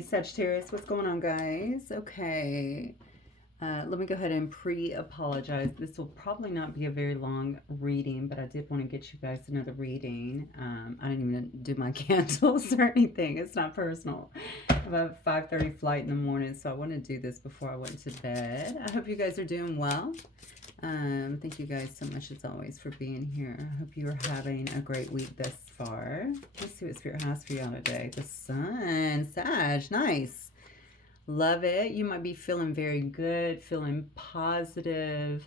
Hey, Sagittarius, what's going on, guys? Okay, let me go ahead and pre-apologize. This will probably not be a very long reading, but I did want to get you guys another reading. I didn't even do my candles or anything. It's not personal. I have a 5:30 flight in the morning, so I want to do this before I went to bed. I hope you guys are doing well. Thank you guys so much, as always, for being here. I hope you are having a great week thus far. Let's see what Spirit has for y'all today. The Sun, Sag, nice. Love it. You might be feeling very good, feeling positive.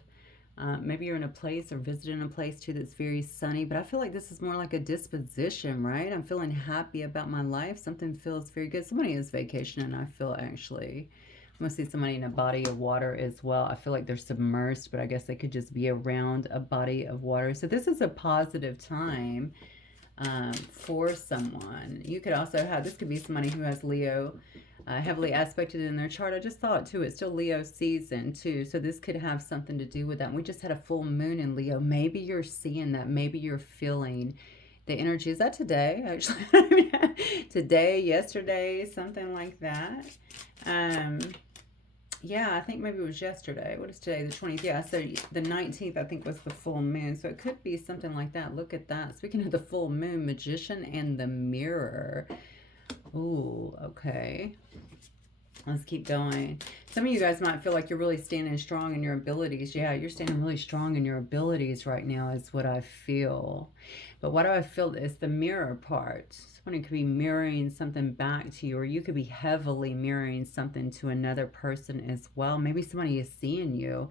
Maybe you're in a place or visiting a place too that's very sunny, but I feel like this is more like a disposition, right? I'm feeling happy about my life. Something feels very good. Somebody is vacationing, I feel, actually. I'm going to see somebody in a body of water as well. I feel like they're submersed, but I guess they could just be around a body of water. So this is a positive time for someone. You could also have, this could be somebody who has Leo heavily aspected in their chart. I just thought too, it's still Leo season too. So this could have something to do with that. And we just had a full moon in Leo. Maybe you're seeing that. Maybe you're feeling the energy. Is that today? Actually, today, yesterday, something like that. Yeah, I think maybe it was yesterday. What is today? The 20th. Yeah, so the 19th, I think, was the full moon. So it could be something like that. Look at that. Speaking of the full moon, Magician and the Mirror. Ooh, okay. Let's keep going. Some of you guys might feel like you're really standing strong in your abilities. Yeah, you're standing really strong in your abilities right now is what I feel. But what do I feel is the mirror part. Someone could be mirroring something back to you, or you could be heavily mirroring something to another person as well. Maybe somebody is seeing you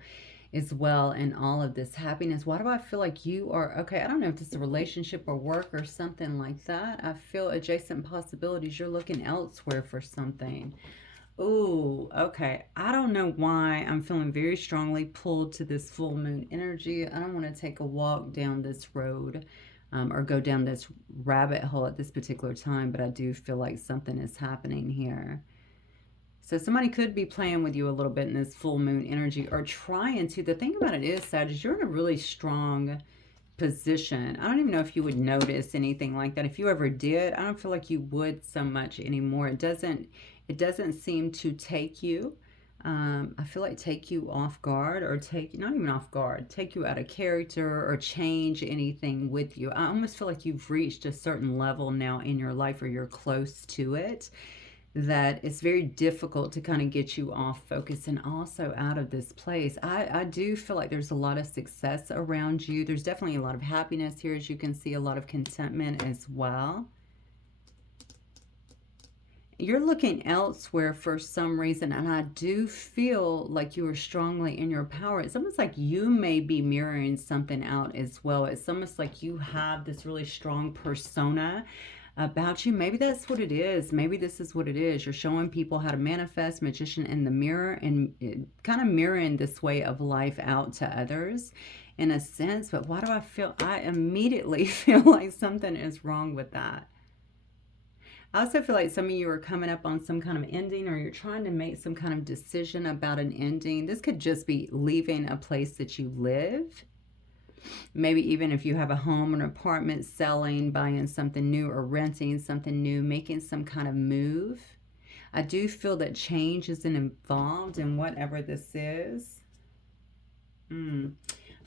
as well in all of this happiness. Why do I feel like you are, okay, I don't know if this is a relationship or work or something like that. I feel adjacent possibilities. You're looking elsewhere for something. Ooh, okay. I don't know why I'm feeling very strongly pulled to this full moon energy. I don't want to take a walk down this road or go down this rabbit hole at this particular time, but I do feel like something is happening here. So somebody could be playing with you a little bit in this full moon energy or trying to. The thing about it is, Sag, is you're in a really strong position. I don't even know if you would notice anything like that. If you ever did, I don't feel like you would so much anymore. It doesn't seem to take you. I feel like take you off guard, or take, not even off guard, take you out of character or change anything with you. I almost feel like you've reached a certain level now in your life, or you're close to it, that it's very difficult to kind of get you off focus and also out of this place. I do feel like there's a lot of success around you. There's definitely a lot of happiness here, as you can see, a lot of contentment as well. You're looking elsewhere for some reason, and I do feel like you are strongly in your power. It's almost like you may be mirroring something out as well. It's almost like you have this really strong persona about you. Maybe that's what it is. Maybe this is what it is. You're showing people how to manifest, Magician in the Mirror, and kind of mirroring this way of life out to others in a sense. But why do I feel, I immediately feel like something is wrong with that? I also feel like some of you are coming up on some kind of ending, or you're trying to make some kind of decision about an ending. This could just be leaving a place that you live. Maybe even if you have a home or an apartment, selling, buying something new, or renting something new, making some kind of move. I do feel that change is involved in whatever this is. I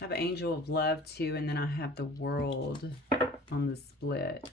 have an Angel of Love too, and then I have the World on the split.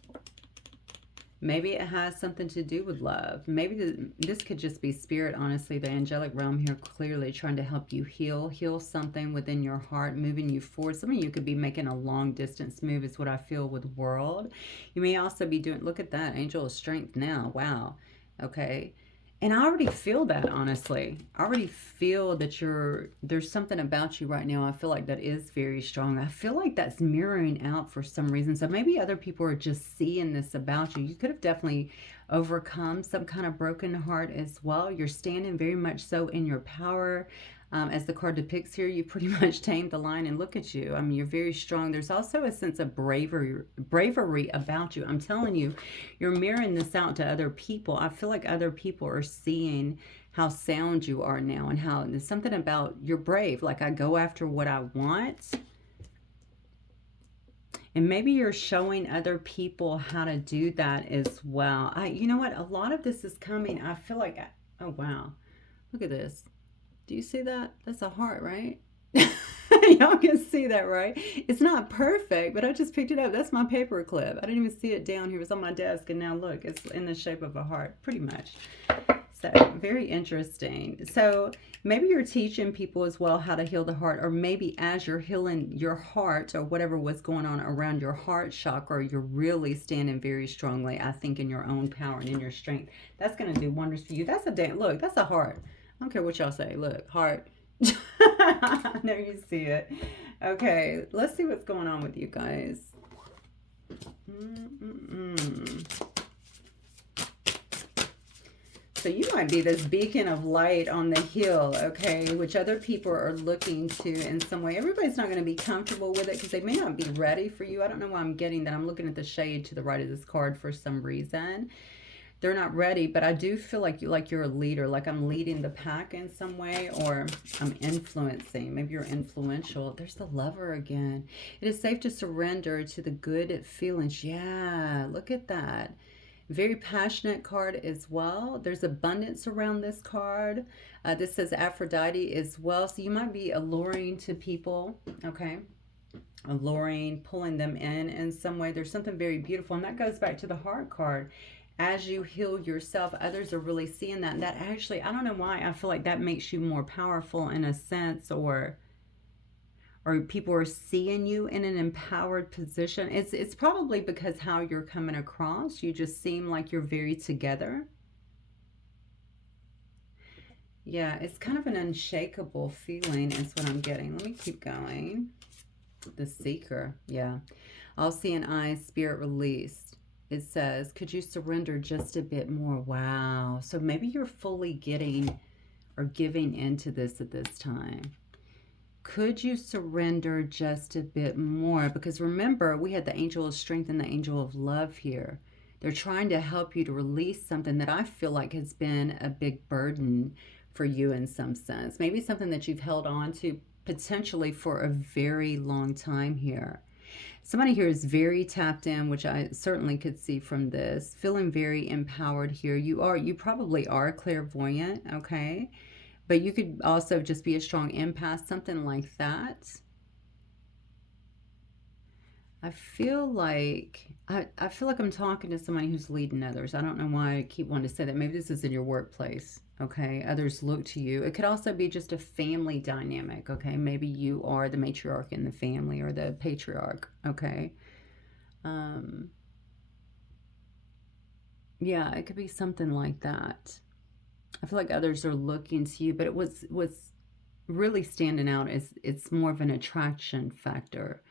Maybe it has something to do with love. Maybe this could just be Spirit, honestly, the angelic realm here, clearly trying to help you heal something within your heart, moving you forward. Some of you could be making a long distance move is what I feel with World. You may also be doing, look at that, Angel of Strength now. Wow. Okay. And I already feel that, honestly. I already feel that there's something about you right now. I feel like that is very strong. I feel like that's mirroring out for some reason. So maybe other people are just seeing this about you. You could have definitely overcome some kind of broken heart as well. You're standing very much so in your power. As the card depicts here, you pretty much tamed the lion, and look at you. I mean, you're very strong. There's also a sense of bravery about you. I'm telling you, you're mirroring this out to other people. I feel like other people are seeing how sound you are now, and how there's something about you're brave. Like, I go after what I want. And maybe you're showing other people how to do that as well. You know what? A lot of this is coming. I feel like, oh wow, look at this. Do you see that? That's a heart, right? Y'all can see that, right? It's not perfect, but I just picked it up. That's my paper clip. I didn't even see it down here. It was on my desk, and now look, it's in the shape of a heart, pretty much. So, very interesting. So, maybe you're teaching people as well how to heal the heart, or maybe as you're healing your heart or whatever was going on around your heart chakra, you're really standing very strongly, I think, in your own power and in your strength. That's going to do wonders for you. That's a damn, look, that's a heart. I don't care what y'all say. Look, heart. I know you see it. Okay, let's see what's going on with you guys. So you might be this beacon of light on the hill, okay, which other people are looking to in some way. Everybody's not going to be comfortable with it because they may not be ready for you. I don't know why I'm getting that. I'm looking at the shade to the right of this card for some reason. They're not ready, but I do feel like you're a leader, like I'm leading the pack in some way, or I'm influencing. Maybe you're influential. There's the Lover again. It is safe to surrender to the good feelings. Yeah, look at that. Very passionate card as well. There's abundance around this card. This says Aphrodite as well. So you might be alluring to people, okay? Alluring, pulling them in some way. There's something very beautiful. And that goes back to the heart card. As you heal yourself, others are really seeing that. And that actually, I don't know why, I feel like that makes you more powerful in a sense, or people are seeing you in an empowered position. It's probably because how you're coming across. You just seem like you're very together. Yeah, it's kind of an unshakable feeling is what I'm getting. Let me keep going. The Seeker, yeah. All seeing eyes, spirit released. It says, could you surrender just a bit more? Wow. So maybe you're fully getting or giving into this at this time. Could you surrender just a bit more? Because remember, we had the angel of strength and the angel of love here. They're trying to help you to release something that I feel like has been a big burden for you in some sense. Maybe something that you've held on to potentially for a very long time here. Somebody here is very tapped in, which I certainly could see from this. Feeling very empowered here. You probably are clairvoyant, okay? But you could also just be a strong empath, something like that. I feel like I'm talking to somebody who's leading others. I don't know why I keep wanting to say that. Maybe this is in your workplace, okay? Others look to you. It could also be just a family dynamic, okay? Maybe you are the matriarch in the family or the patriarch, okay? Yeah, it could be something like that. I feel like others are looking to you, but it was really standing out is it's more of an attraction factor.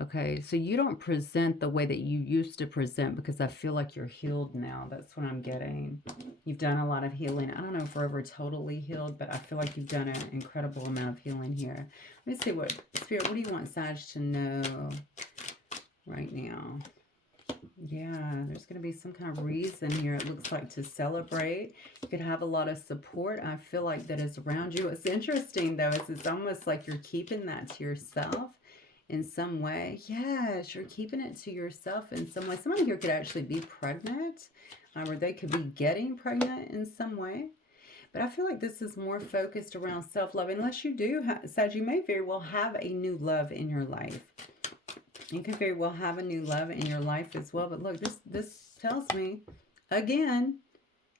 Okay, so you don't present the way that you used to present because I feel like you're healed now. That's what I'm getting. You've done a lot of healing. I don't know if we're ever totally healed, but I feel like you've done an incredible amount of healing here. Let me see what, Spirit, what do you want Sag to know right now? Yeah, there's going to be some kind of reason here, it looks like, to celebrate. You could have a lot of support. I feel like that is around you. It's interesting, though. It's almost like you're keeping that to yourself in some way. Yes, you're keeping it to yourself in some way. Somebody here could actually be pregnant, or they could be getting pregnant in some way. But I feel like this is more focused around self-love. Unless you do, Sag, you may very well have a new love in your life. You could very well have a new love in your life as well. But look, this tells me, again,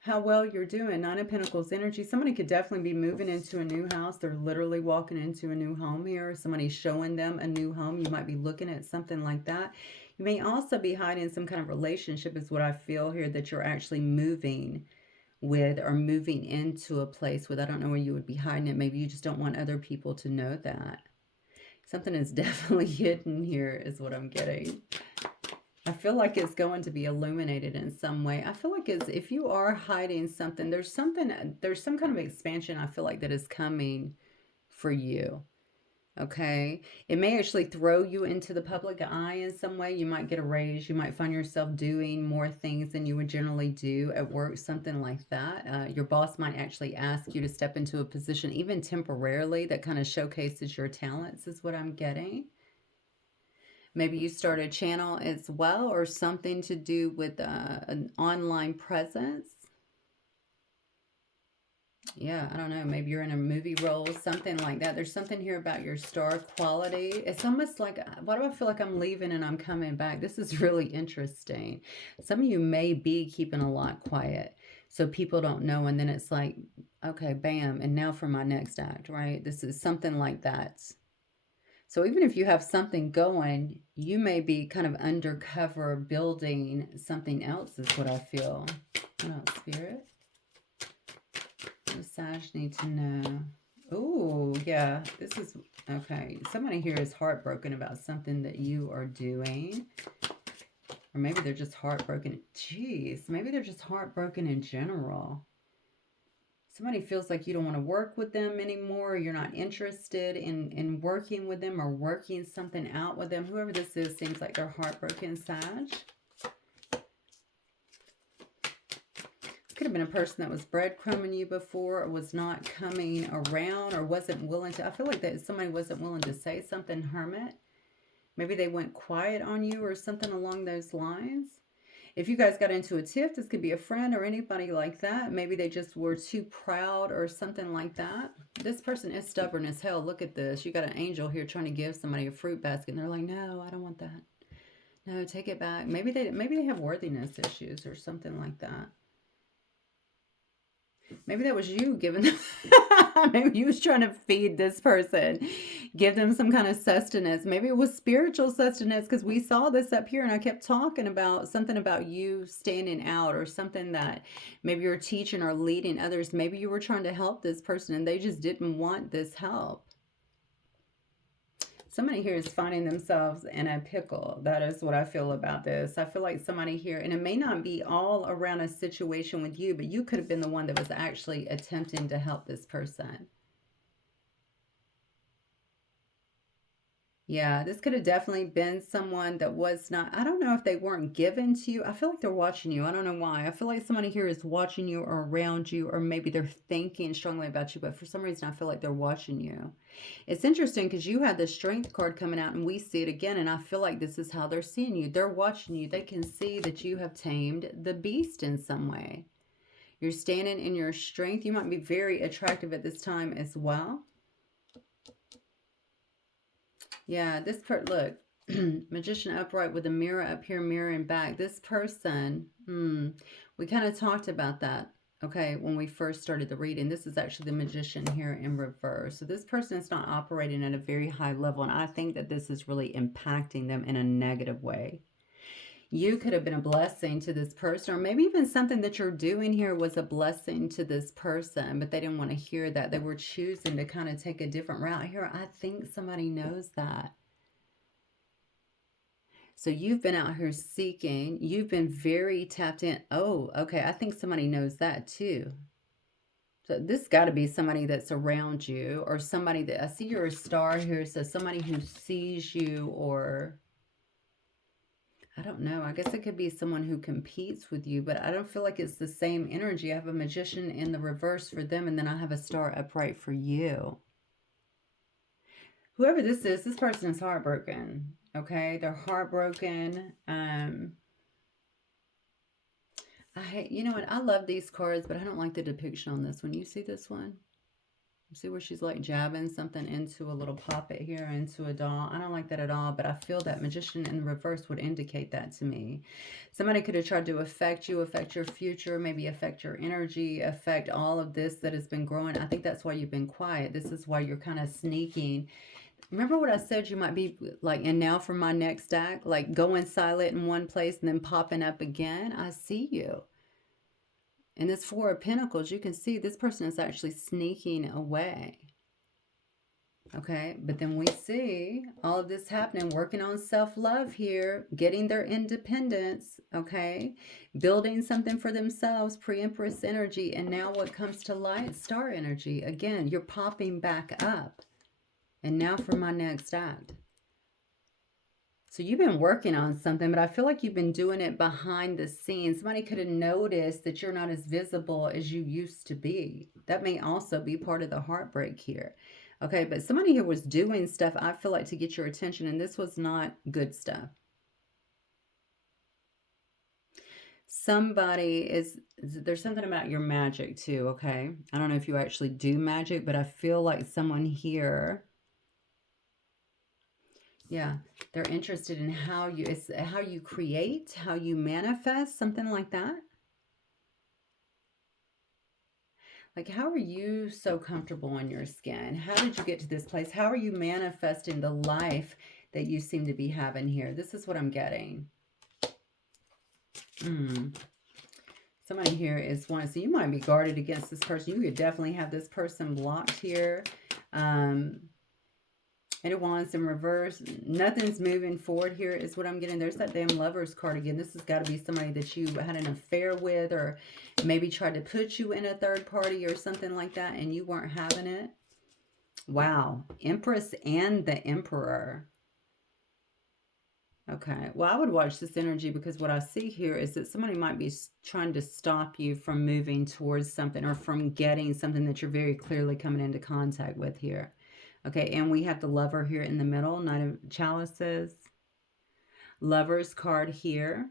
how well you're doing. Nine of Pentacles energy. Somebody could definitely be moving into a new house. They're literally walking into a new home here. Somebody's showing them a new home. You might be looking at something like that. You may also be hiding some kind of relationship is what I feel here, that you're actually moving with or moving into a place with. I don't know where you would be hiding it. Maybe you just don't want other people to know that. Something is definitely hidden here is what I'm getting. I feel like it's going to be illuminated in some way. I feel like if you are hiding something, there's some kind of expansion I feel like that is coming for you. Okay, it may actually throw you into the public eye in some way. You might get a raise. You might find yourself doing more things than you would generally do at work, something like that. Your boss might actually ask you to step into a position, even temporarily, that kind of showcases your talents is what I'm getting. Maybe you start a channel as well, or something to do with an online presence. Yeah, I don't know. Maybe you're in a movie role, something like that. There's something here about your star quality. It's almost like, why do I feel like I'm leaving and I'm coming back? This is really interesting. Some of you may be keeping a lot quiet so people don't know. And then it's like, okay, bam. And now for my next act, right? This is something like that. So even if you have something going, you may be kind of undercover building something else, is what I feel. What else, Spirit? The Sag need to know. Oh, yeah. This is, okay. Somebody here is heartbroken about something that you are doing. Or maybe they're just heartbroken. Jeez. Maybe they're just heartbroken in general. Somebody feels like you don't want to work with them anymore. You're not interested in working with them or working something out with them. Whoever this is seems like they're heartbroken, Sag. Could have been a person that was breadcrumbing you before, or was not coming around, or wasn't willing to. I feel like that somebody wasn't willing to say something, Hermit. Maybe they went quiet on you or something along those lines. If you guys got into a tiff, this could be a friend or anybody like that. Maybe they just were too proud or something like that. This person is stubborn as hell. Look at this. You got an angel here trying to give somebody a fruit basket, and they're like, no, I don't want that. No, take it back. Maybe they have worthiness issues or something like that. Maybe that was you giving them. Maybe you was trying to feed this person, give them some kind of sustenance. Maybe it was spiritual sustenance, because we saw this up here and I kept talking about something about you standing out, or something that maybe you're teaching or leading others. Maybe you were trying to help this person and they just didn't want this help. Somebody here is finding themselves in a pickle. That is what I feel about this. I feel like somebody here, and it may not be all around a situation with you, but you could have been the one that was actually attempting to help this person. Yeah, this could have definitely been someone that was not, I don't know if they weren't given to you. I feel like they're watching you. I don't know why. I feel like somebody here is watching you or around you, or maybe they're thinking strongly about you, but for some reason I feel like they're watching you. It's interesting because you had the Strength card coming out and we see it again, and I feel like this is how they're seeing you. They're watching you. They can see that you have tamed the beast in some way. You're standing in your strength. You might be very attractive at this time as well. Yeah, this look, Magician upright with a mirror up here, mirroring back. This person, we kind of talked about that, okay, when we first started the reading. This is actually the Magician here in reverse. So this person is not operating at a very high level, and I think that this is really impacting them in a negative way. You could have been a blessing to this person, or maybe even something that you're doing here was a blessing to this person, but they didn't want to hear that. They were choosing to kind of take a different route here. I think somebody knows that. So you've been out here seeking. You've been very tapped in. Oh, okay. I think somebody knows that too. So this got to be somebody that's around you, or somebody that, I see you're a star here. So somebody who sees you, or I don't know. I guess it could be someone who competes with you, but I don't feel like it's the same energy. I have a Magician in the reverse for them, and then I have a star upright for you. Whoever this person is heartbroken. Okay, they're heartbroken. You know what? I love these cards, but I don't like the depiction on this one. You see this one? See where she's like jabbing something into a little poppet here, into a doll. I don't like that at all, but I feel that Magician in reverse would indicate that to me. Somebody could have tried to affect you, affect your future, maybe affect your energy, affect all of this that has been growing. I think that's why you've been quiet. This is why you're kind of sneaking. Remember what I said? You might be like, and now for my next act, like going silent in one place and then popping up again. I see you. And this Four of Pentacles, you can see this person is actually sneaking away. Okay, but then we see all of this happening, working on self-love here, getting their independence, okay, building something for themselves, pre-Empress energy, and now what comes to light? Star energy. Again, you're popping back up. And now for my next act. So you've been working on something, but I feel like you've been doing it behind the scenes. Somebody could have noticed that you're not as visible as you used to be. That may also be part of the heartbreak here. Okay, but somebody here was doing stuff, I feel like, to get your attention, and this was not good stuff. Somebody is, there's something about your magic too, okay? I don't know if you actually do magic, but I feel like someone here, yeah, they're interested in how you, it's how you create, how you manifest, something like that. Like, how are you so comfortable in your skin? How did you get to this place? How are you manifesting the life that you seem to be having here? This is what I'm getting. Somebody here is one, so you might be guarded against this person. You could definitely have this person blocked here. And it wants in reverse. Nothing's moving forward here is what I'm getting. There's that damn Lovers card again. This has got to be somebody that you had an affair with, or maybe tried to put you in a third party or something like that, and you weren't having it. Wow. Empress and the Emperor. Okay. Well, I would watch this energy, because what I see here is that somebody might be trying to stop you from moving towards something, or from getting something that you're very clearly coming into contact with here. Okay, and we have the Lover here in the middle, Knight of Chalices. Lover's card here.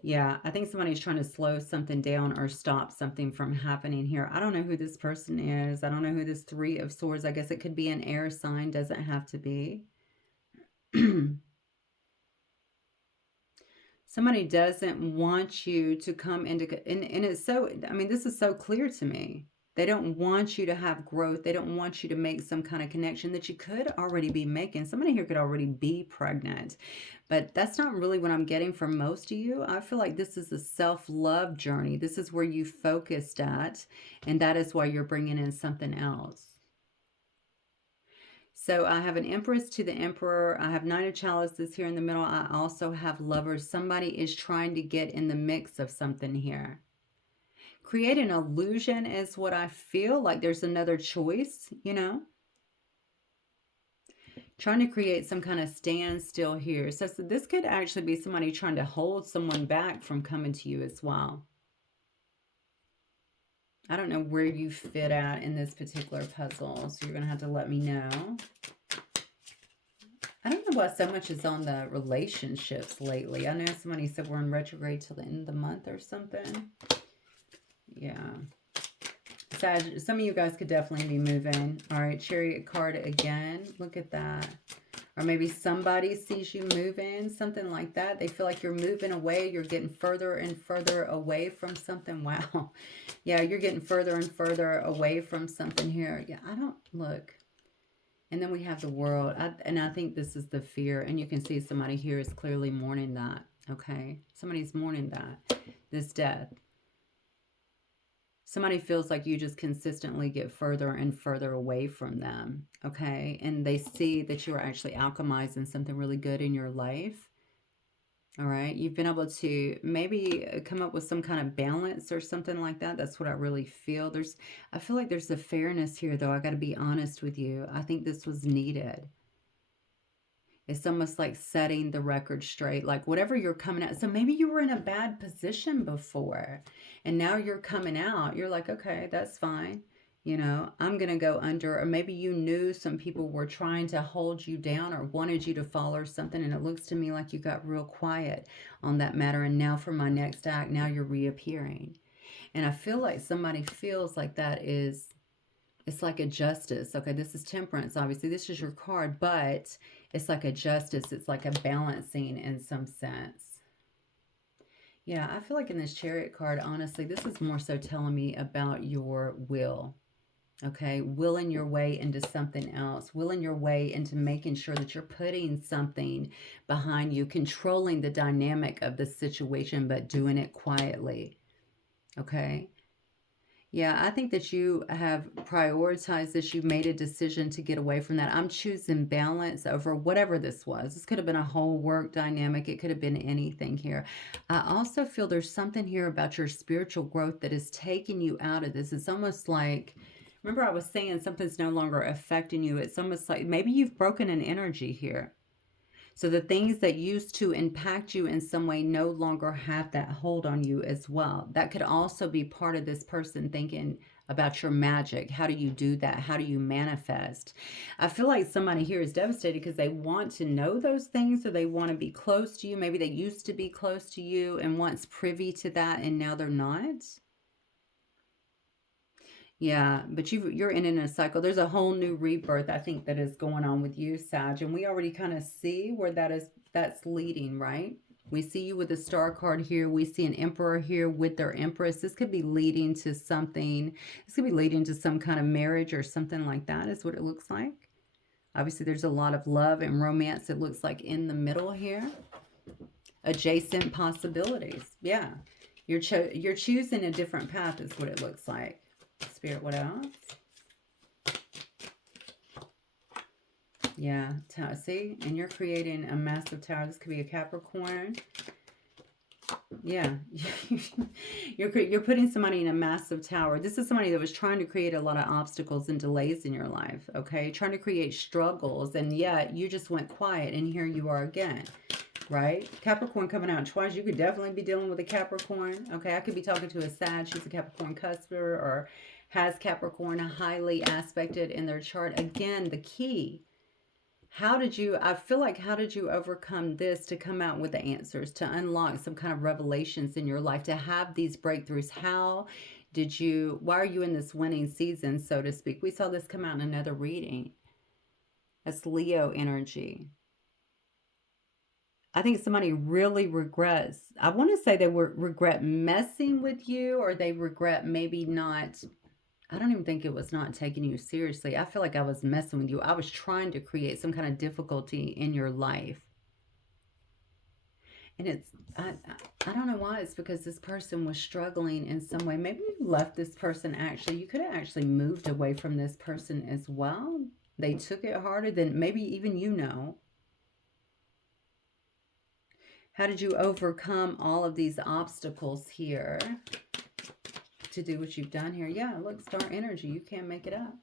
Yeah, I think somebody's trying to slow something down or stop something from happening here. I don't know who this person is. I don't know who this Three of Swords. I guess it could be an air sign. Doesn't have to be. Somebody doesn't want you to come into, and it's so, I mean, this is so clear to me. They don't want you to have growth. They don't want you to make some kind of connection that you could already be making. Somebody here could already be pregnant, but that's not really what I'm getting from most of you. I feel like this is a self-love journey. This is where you focused at, and that is why you're bringing in something else. So I have an Empress to the Emperor. I have Nine of Chalices here in the middle. I also have Lovers. Somebody is trying to get in the mix of something here. Create an illusion is what I feel like. There's another choice, you know. Trying to create some kind of standstill here. So this could actually be somebody trying to hold someone back from coming to you as well. I don't know where you fit at in this particular puzzle, so you're going to have to let me know. I don't know why so much is on the relationships lately. I know somebody said we're in retrograde till the end of the month or something. Yeah. Some of you guys could definitely be moving. All right, Chariot card again. Look at that. Or maybe somebody sees you moving, something like that. They feel like you're moving away. You're getting further and further away from something. Wow. Yeah, you're getting further and further away from something here. Yeah, I don't look. And then we have the World. And I think this is the fear. And you can see somebody here is clearly mourning that. Okay. Somebody's mourning that. This death. Somebody feels like you just consistently get further and further away from them, okay? And they see that you're actually alchemizing something really good in your life, all right? You've been able to maybe come up with some kind of balance or something like that. That's what I really feel. I feel like there's a fairness here, though. I got to be honest with you. I think this was needed. It's almost like setting the record straight, like whatever you're coming at. So maybe you were in a bad position before, and now you're coming out. You're like, okay, that's fine. You know, I'm going to go under. Or maybe you knew some people were trying to hold you down or wanted you to fall or something. And it looks to me like you got real quiet on that matter. And now for my next act, now you're reappearing. And I feel like somebody feels like that is, it's like a justice. Okay, this is Temperance. Obviously, this is your card, but it's like a justice. It's like a balancing in some sense. Yeah, I feel like in this Chariot card, honestly, this is more so telling me about your will. Okay, willing your way into something else, willing your way into making sure that you're putting something behind you, controlling the dynamic of the situation, but doing it quietly. Okay. Yeah, I think that you have prioritized this. You made a decision to get away from that. I'm choosing balance over whatever this was. This could have been a whole work dynamic. It could have been anything here. I also feel there's something here about your spiritual growth that is taking you out of this. It's almost like, remember I was saying something's no longer affecting you. It's almost like maybe you've broken an energy here. So the things that used to impact you in some way no longer have that hold on you as well. That could also be part of this person thinking about your magic. How do you do that? How do you manifest? I feel like somebody here is devastated because they want to know those things, or they want to be close to you. Maybe they used to be close to you and once privy to that, and now they're not. Yeah, but you're in a cycle. There's a whole new rebirth, I think, that is going on with you, Sag, and we already kind of see where that's leading, right? We see you with the star card here. We see an emperor here with their empress. This could be leading to something. This could be leading to some kind of marriage or something like that, is what it looks like. Obviously, there's a lot of love and romance, it looks like, in the middle here. Adjacent possibilities. Yeah. You're choosing a different path is what it looks like. Spirit, what else? Yeah, see? And you're creating a massive tower. This could be a Capricorn. Yeah. You're putting somebody in a massive tower. This is somebody that was trying to create a lot of obstacles and delays in your life, okay? Trying to create struggles, and yet you just went quiet, and here you are again. Right? Capricorn coming out twice. You could definitely be dealing with a Capricorn. Okay, I could be talking to a Sag. She's a Capricorn cusper or has Capricorn highly aspected in their chart. Again, the key. I feel like, how did you overcome this to come out with the answers, to unlock some kind of revelations in your life, to have these breakthroughs? Why are you in this winning season, so to speak? We saw this come out in another reading. That's Leo energy. I think somebody really regrets. I want to say they regret messing with you, or they regret maybe not. I don't even think it was not taking you seriously. I feel like I was messing with you. I was trying to create some kind of difficulty in your life. And I don't know why. It's because this person was struggling in some way. Maybe you left this person actually. You could have actually moved away from this person as well. They took it harder than maybe even you know. How did you overcome all of these obstacles here to do what you've done here? Yeah, look, star energy. You can't make it up.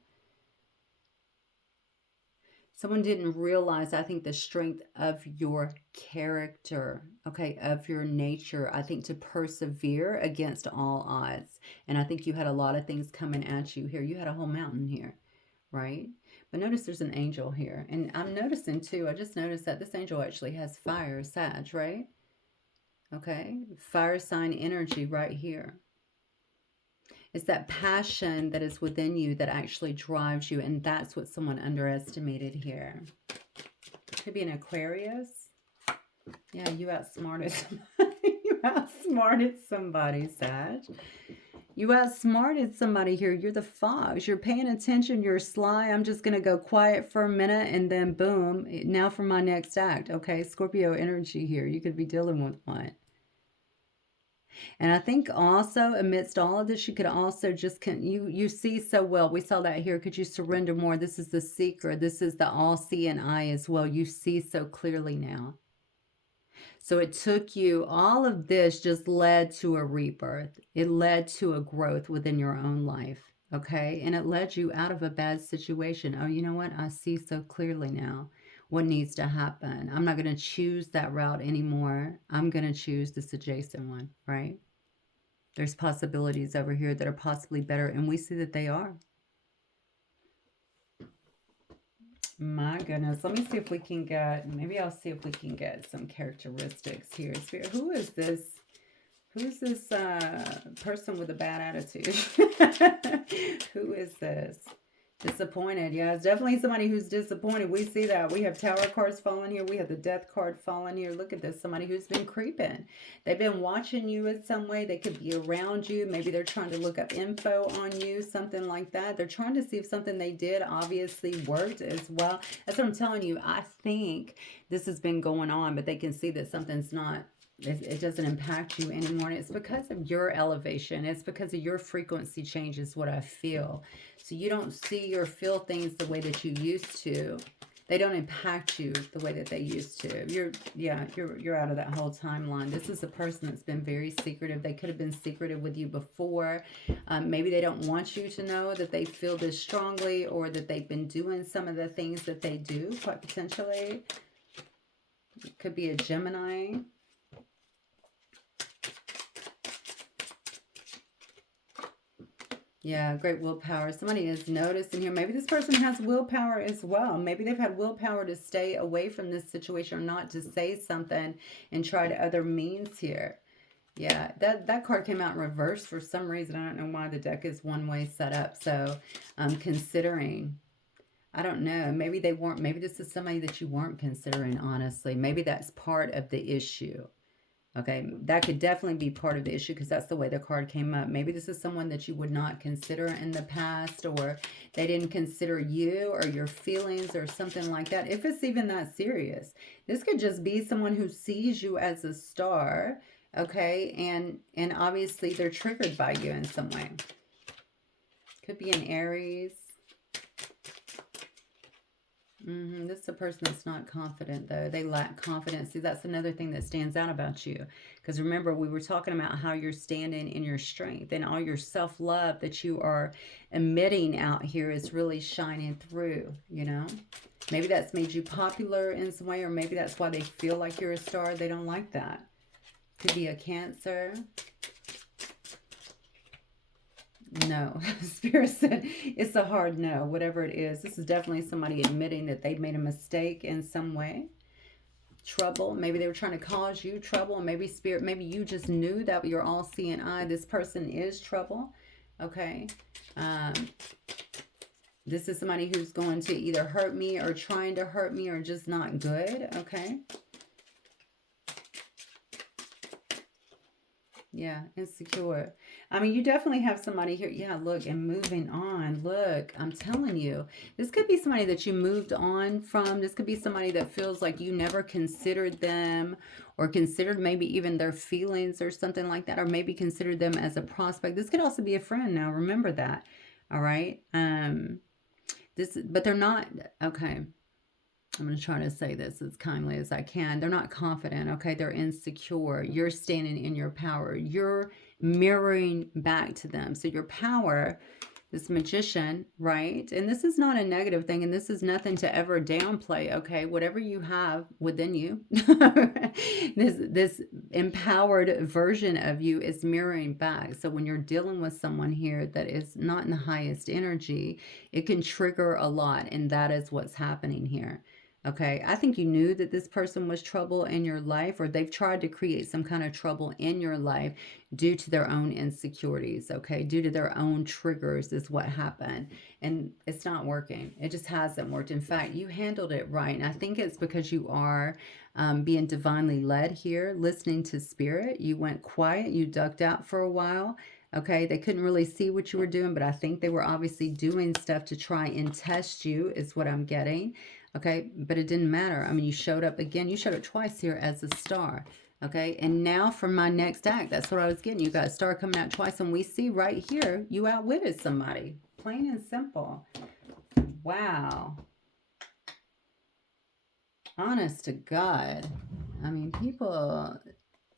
Someone didn't realize, I think, the strength of your character, okay, of your nature, I think, to persevere against all odds. And I think you had a lot of things coming at you here. You had a whole mountain here, right? But notice there's an angel here. And I'm noticing too, I just noticed that this angel actually has fire, Sag, right? Okay, fire sign energy right here. It's that passion that is within you that actually drives you, and that's what someone underestimated here. Could be an Aquarius. Yeah, you outsmarted somebody. You outsmarted somebody, Sag. You outsmarted somebody here. You're the fox. You're paying attention. You're sly. I'm just going to go quiet for a minute, and then boom, now for my next act. Okay, Scorpio energy here. You could be dealing with one. And I think also amidst all of this, you could also just, you see so well. We saw that here. Could you surrender more? This is the seeker. This is the all-seeing eye as well. You see so clearly now. So it took you, all of this just led to a rebirth. It led to a growth within your own life. Okay. And it led you out of a bad situation. Oh, you know what? I see so clearly now what needs to happen. I'm not going to choose that route anymore. I'm going to choose this adjacent one, right? There's possibilities over here that are possibly better, and we see that they are. My goodness. Let me see if we can get, maybe I'll see if we can get some characteristics here. Spirit, who is this? Who's this person with a bad attitude? Who is this? Disappointed. Yeah, it's definitely somebody who's disappointed. We see that. We have Tower cards falling here. We have the Death card falling here. Look at this. Somebody who's been creeping. They've been watching you in some way. They could be around you. Maybe they're trying to look up info on you, something like that. They're trying to see if something they did obviously worked as well. That's what I'm telling you. I think this has been going on, but they can see that something's not. It doesn't impact you anymore. And it's because of your elevation. It's because of your frequency change is what I feel. So you don't see or feel things the way that you used to. They don't impact you the way that they used to. You're out of that whole timeline. This is a person that's been very secretive. They could have been secretive with you before. Maybe they don't want you to know that they feel this strongly, or that they've been doing some of the things that they do, quite potentially. It could be a Gemini. Yeah, great willpower. Somebody is noticing here. Maybe this person has willpower as well. Maybe they've had willpower to stay away from this situation or not to say something and try to other means here. Yeah, that card came out in reverse for some reason. I don't know why the deck is one way set up. So considering, I don't know. Maybe they weren't, maybe this is somebody that you weren't considering, honestly. Maybe that's part of the issue. Okay, that could definitely be part of the issue because that's the way the card came up. Maybe this is someone that you would not consider in the past, or they didn't consider you or your feelings or something like that. If it's even that serious, this could just be someone who sees you as a star, okay, and obviously they're triggered by you in some way. Could be an Aries. This is a person that's not confident, though. They lack confidence. See, that's another thing that stands out about you. Because remember, we were talking about how you're standing in your strength and all your self-love that you are emitting out here is really shining through, you know. Maybe that's made you popular in some way, or maybe that's why they feel like you're a star. They don't like that. Could be a Cancer. No. Spirit said it's a hard no, whatever it is. This is definitely somebody admitting that they made a mistake in some way. Trouble. Maybe they were trying to cause you trouble. Maybe Spirit, maybe you just knew that you're all-seeing eye. This person is trouble. Okay. This is somebody who's going to either hurt me or trying to hurt me or just not good. Okay. Yeah, insecure. I mean, you definitely have somebody here. Yeah, look, and moving on. Look, I'm telling you, this could be somebody that you moved on from. This could be somebody that feels like you never considered them or considered maybe even their feelings or something like that, or maybe considered them as a prospect. This could also be a friend now. Remember that. All right. But they're not, okay. I'm going to try to say this as kindly as I can. They're not confident, okay? They're insecure. You're standing in your power. You're mirroring back to them. So your power, this Magician, right? And this is not a negative thing, and this is nothing to ever downplay, okay? Whatever you have within you, this empowered version of you is mirroring back. So when you're dealing with someone here that is not in the highest energy, it can trigger a lot, and that is what's happening here. Okay, I think you knew that this person was trouble in your life, or they've tried to create some kind of trouble in your life due to their own insecurities, okay? Due to their own triggers is what happened. And it's not working. It just hasn't worked. In fact, you handled it right. And I think it's because you are being divinely led here, listening to spirit. You went quiet. You ducked out for a while. Okay, they couldn't really see what you were doing, but I think they were obviously doing stuff to try and test you is what I'm getting. Okay, but it didn't matter. I mean, you showed up again. You showed up twice here as a star. Okay, and now for my next act, that's what I was getting. You got a star coming out twice, and we see right here, you outwitted somebody. Plain and simple. Wow. Honest to God. I mean, people,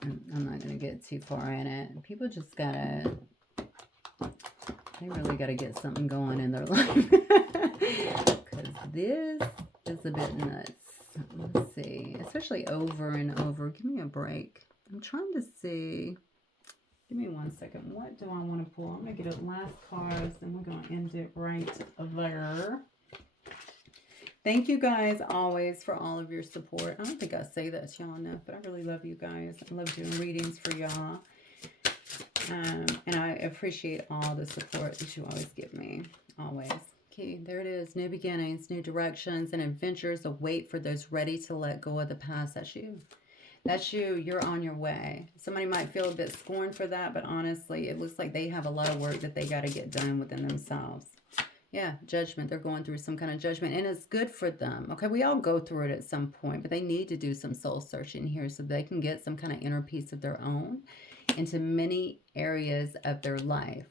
I'm not going to get too far in it. People just got to, they really got to get something going in their life. Because this is a bit nuts. Let's see. Especially over and over. Give me a break. I'm trying to see. Give me 1 second. What do I want to pull? I'm going to get a last cards and we're going to end it right there. Thank you guys always for all of your support. I don't think I say that to y'all enough, but I really love you guys. I love doing readings for y'all. And I appreciate all the support that you always give me. Always. Okay, there it is. New beginnings, new directions, and adventures await for those ready to let go of the past. That's you. That's you. You're on your way. Somebody might feel a bit scorned for that, but honestly, it looks like they have a lot of work that they got to get done within themselves. Yeah, judgment. They're going through some kind of judgment, and it's good for them. Okay, we all go through it at some point, but they need to do some soul searching here so they can get some kind of inner peace of their own into many areas of their life.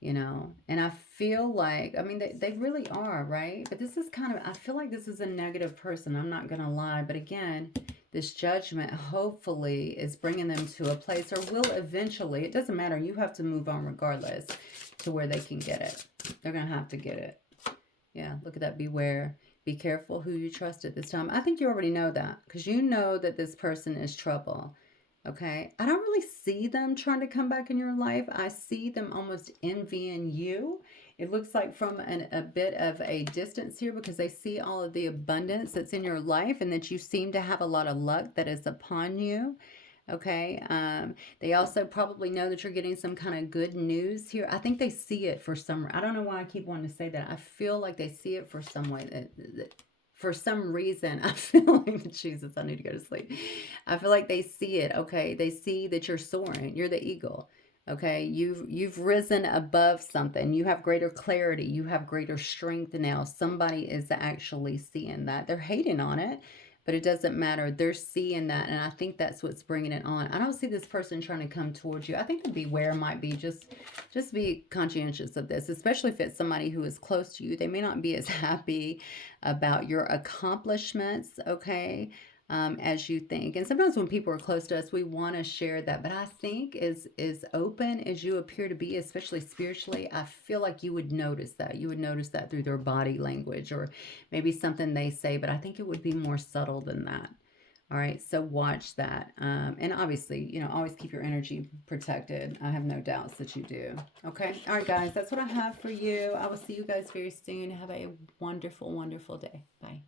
You know, and I feel like, I mean, they really are, right? But this is kind of, I feel like this is a negative person. I'm not going to lie. But again, this judgment hopefully is bringing them to a place, or will eventually, it doesn't matter. You have to move on regardless to where they can get it. They're going to have to get it. Yeah, look at that. Beware. Be careful who you trust at this time. I think you already know that because you know that this person is trouble. Okay. I don't really see them trying to come back in your life. I see them almost envying you. It looks like from a bit of a distance here because they see all of the abundance that's in your life and that you seem to have a lot of luck that is upon you. Okay. They also probably know that you're getting some kind of good news here. I think they see it for some. I don't know why I keep wanting to say that. I feel like they see it for some way that for some reason. I feel like Jesus. I need to go to sleep. I feel like they see it. Okay. They see that you're soaring. You're the eagle. Okay. You've risen above something. You have greater clarity. You have greater strength now. Somebody is actually seeing that. They're hating on it, but it doesn't matter. They're seeing that, and I think that's what's bringing it on. I don't see this person trying to come towards you. I think the beware might be just be conscientious of this, especially if it's somebody who is close to you. They may not be as happy about your accomplishments, okay, as you think. And sometimes when people are close to us, we want to share that. But I think as open as you appear to be, especially spiritually, I feel like you would notice that. You would notice that through their body language or maybe something they say. But I think it would be more subtle than that. All right, so watch that. And obviously, always keep your energy protected. I have no doubts that you do. Okay, all right, guys, that's what I have for you. I will see you guys very soon. Have a wonderful, wonderful day. Bye.